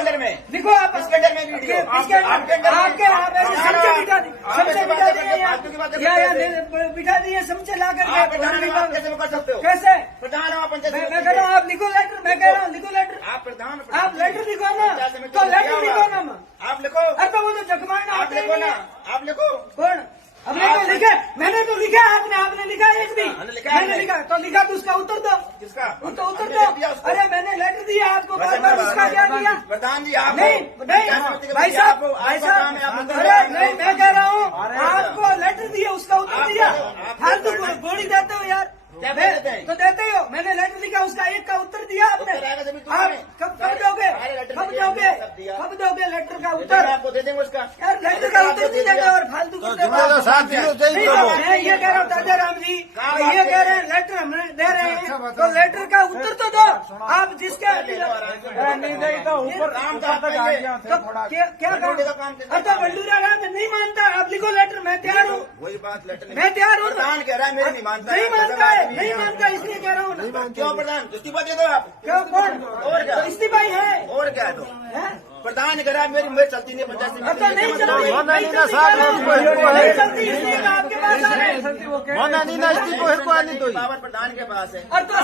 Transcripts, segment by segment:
Tender में लिखो आप इस टेंडर में वीडियो आपके समझे बिठा दी, समझे बिठा दिए, बिठा दिए समझे ला कर कैसे कर सकते हो? कैसे प्रधान आप पंचायत मैं कह रहा हूँ आप लिखो लेटर, मैं कह रहा हूँ लिखो लेटर, आप प्रधान आप लेटर लिखो ना, तो लेटर लिखो ना। आप लिखो, अरे तो वो तो जगमाना आप लिखो ना, आप लिखो। कौन? हमने तो लिखा, मैंने तो लिखा, आपने लिखा एक भी, मैंने लिखा तो लिखा तो उसका उत्तर दो, किसका तो उत्तर दो। अरे मैंने लेटर दिया आपको, बार बार उसका क्या दिया? प्रधान जी आप नहीं भाई साहब, अरे नहीं मैं कह रहा हूँ आपको लेटर दिया, उसका उत्तर दिया, फालतू गोली देते हो यार, तो देते ही हो। मैंने लेटर लिखा, उसका एक का उत्तर दिया आपने, आप कब दोगे, कब दोगे, कब दोगे लेटर का उत्तर? आपको दे देंगे उसका यार लेटर का उत्तर नहीं देगा और फालतू मैं ये कह रहा हूँ दादा राम जी, ये कह रहे हैं लेटर हमने दे रहे हैं, तो लेटर का उत्तर तो दो आप, जिसके क्या अच्छा बंडूरा राम नहीं मानता, आप लिखो लेटर, मैं तैयार हूँ, वही बात लेटर मैं तैयार हूँ। प्रधान कह रहा है मेरे नहीं मानता, नहीं मानता है, नहीं मानता इसलिए कह रहा हूँ। क्यों प्रधान इस्तीफा दे दो आप? क्यों कौन? और क्या? तो इस्तीफा ही है और क्या है तो हैं? प्रधान कह रहा है मेरी चलती नहीं पंचायत अब तो नहीं चलती, इसलिए तो आपके पास आ रहे हैं। पावर प्रधान के पास है। और तो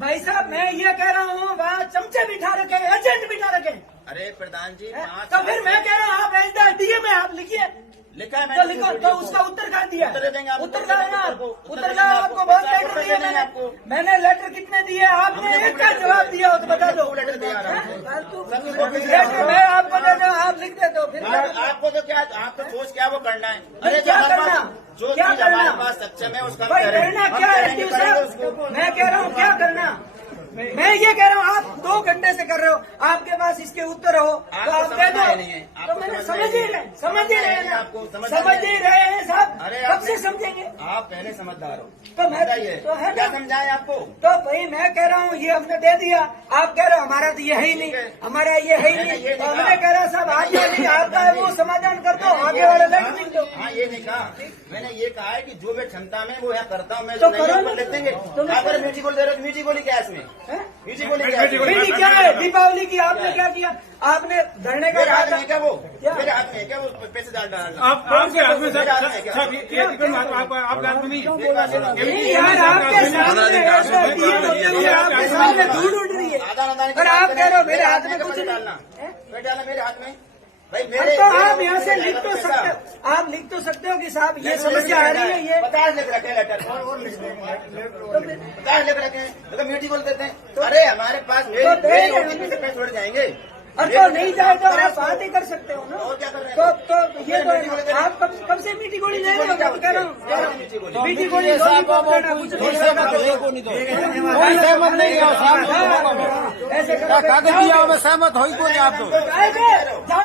भाई साहब मैं ये कह रहा हूँ वहाँ चमचे बिठा रखे, एजेंट बिठा रखे। अरे प्रधान जी तो फिर मैं कह रहा हूँ आप एजेंट डीए में आप लिखिए, लिखा है तो लिखो, तो उसका उत्तर कहाँ दिया? उत्तर देंगे आपको, उत्तर का उत्तर का आपको बहुत लेटर दिए मैंने लेटर कितने दिए? आपने एक का जवाब दिया हो तो बता दो। लेटर दिया लेटर मैं आपको दे दूँ, आप लिख दे दो फिर। आपको तो क्या, आपको सोच क्या वो करना है? अरे क्या करना, जो क्या चीज हमारे करना? पास सक्षम है उसका भाई करना क्या है? मैं कह रहा हूँ क्या करना, मैं ये कह रहा हूँ आप 2 घंटे से कर रहे हो, आपके पास इसके उत्तर हो तो आप दे दो। तो मैंने समझ ही रहे हैं साहब, कब से समझेंगे? आप पहले समझदार हो तो मैं तो है क्या समझाए आपको? तो भाई मैं कह रहा हूँ ये हमने दे दिया, आप कह रहे हो हमारा तो ये है ही नहीं, हमारा ये है ही नहीं, तो हमने कह रहा साहब आपका नहीं, आपका है वो समाधान कर दो, आगे वाला लेटर लिख दो। हाँ ये नहीं कहा, मैंने ये कहा है कि जो मैं क्षमता में वो यहाँ करता हूँ मैं, तो जो करो नहीं लिख देंगे। मीठी गोली दे रहे हो, मीठी गोली क्या है इसमें? मीठी गोली मीठी क्या है? दीपावली की आपने क्या किया? आपने धरने का मेरे हाथ में क्या वो, मेरे हाथ में क्या वो पैसे डालना? आपके हाथ में मेरे हाथ में क्या? आपके हाथ में नहीं यार, आपके सामने ऐसा दिए होते हुए आपके सामने धूल उड़ रही है और आप कह रहे हो मेरे हाथ में कुछ डालना, डालना मेरे हाथ में भाई मेरे। तो आप यहाँ से लिख तो सकते हो, आप लिख तो सकते हो कि साहब ये समस्या आ रही है, ये 50 लिख रखे लेटर, 50 लिख रखे हैं तो मीठी गोली देते हैं। अरे हमारे पास मेरे पैसे छोड़ जाएंगे और तो नहीं जाए तो आप बात ही कर सकते हो ना। और क्या कर रहे हैं? तो ये तो आप कब से मीठी गोली ले रहे हो? मैं कह रहा हूँ मीठी गोली कागज दिया सहमत हो ही कोई आप तो